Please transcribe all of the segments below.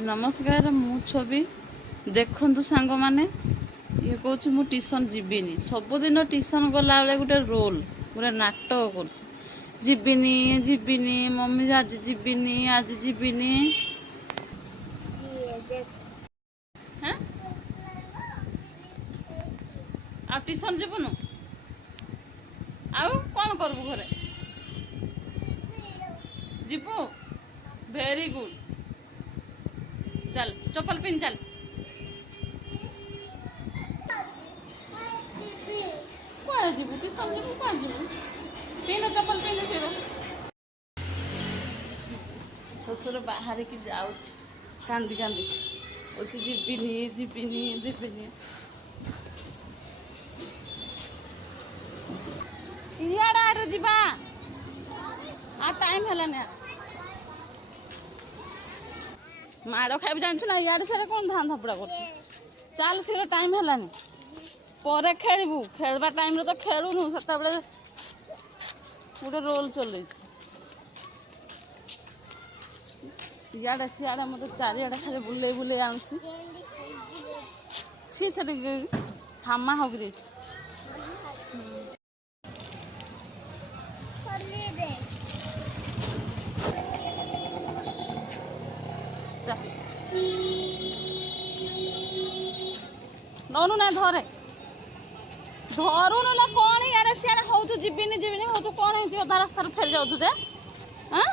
नमस्कार मु छवि देखु सांग माने ये कौच मु ट्यूशन जीविनी सबुदिन ट्यूशन गला बेले गोटे रोल गोटे नाटक कर जीविनी जीविनी मम्मी आज जीविनी हाँ आ ट्यूशन जीवनु आउ कौन करबू घरे जीवु वेरी गुड चल चप्पल पिन चल कौन जीवु ट्यूशन जीवु कौन जीवु पिन चप्पल पिन फिर ससुर बाहर की जाऊ कांदी कांदी जीविनी जीविनी जीविनी इयाड़ा आड़ जीवा आ टाइम है माड़ खाई जानछु ना इयाड़े से कौन धान धपड़ा कर चल सी टाइम है पर खेलबू खेलवा टाइम रे तो खेलुनु सता बेले गोटे रोल चल इयाड़े सियाड़े मत चारिआड़े खाली बुले बुले आनुसी सी हामा हो गई नौनु ना धरे धरुनु ना कौन यार सियाड़े हो तू जीविनी जीविनी हो तू कौन है अधा रास्ता फेल जाऊ तुझे हाँ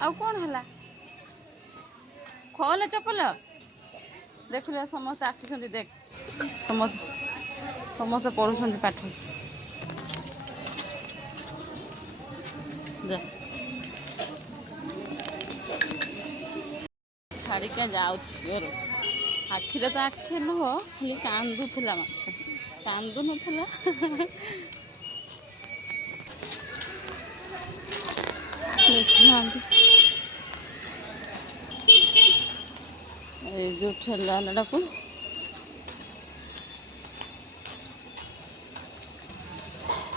आउ कौन है खोले चप्पल देख लिया समस्त आसी देख समस्त पढ़ुं पाठ छाड़ी के जाऊँ आखिरे तो आखि नुह खाली कांदुला कांदु ना जो ठेला को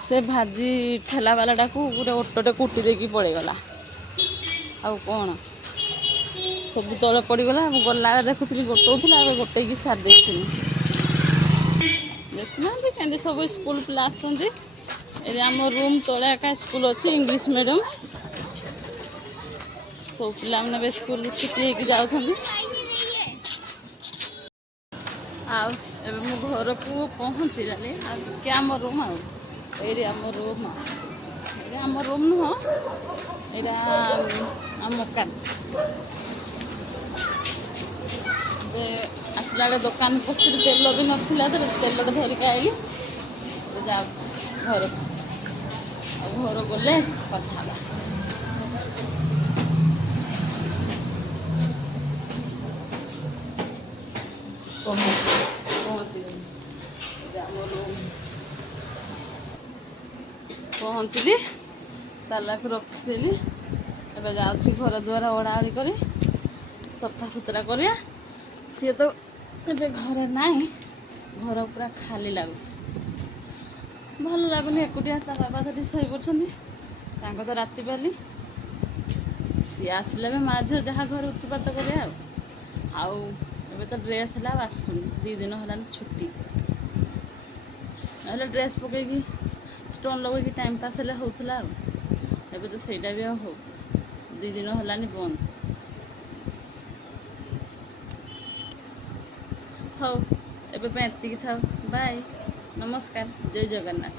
से भाजी ठेला वाला को गोटे ऑटोटे कुटी देकी पड़ेगला आउ कौन सब तले पड़गला गला देखुली गोटौला गोटे सार देखी देखुना कहीं सब स्कूल पिला आम रूम तले एका स्कूल अच्छी इंग्लिश मीडियम सब पिला मैंने स्कूल छुट्टी जाऊँ मु घर को पहुँचीगली क्या आम रूम ये आम रूम नुह यहाँ आम मकान आसला दुकान पशु तेल भी नाला तो तेल धरिक आईली जाऊँ घर गले कथा पहुँचली ताला को रखीदेली एवं जाऊँगी घर द्वारा ओढ़ाओढ़ी कर सफा सुतरा करिया सी तो ए घरे ना घर पूरा खाली लगुच भल लगुनि एकुटिया बाबा तो शई पड़ते तो राति पाली सी आसले माँ झील जहाँ घर उत्पात करें तो ड्रेस है आसुनी 2 दिन है छुट्टी ना ड्रेस पकईकि स्टोन लगे टाइम पास होता एवं तो सहीटा भी हो 2 दिन है बंद हो एवं एति था बाय नमस्कार जय जगन्नाथ।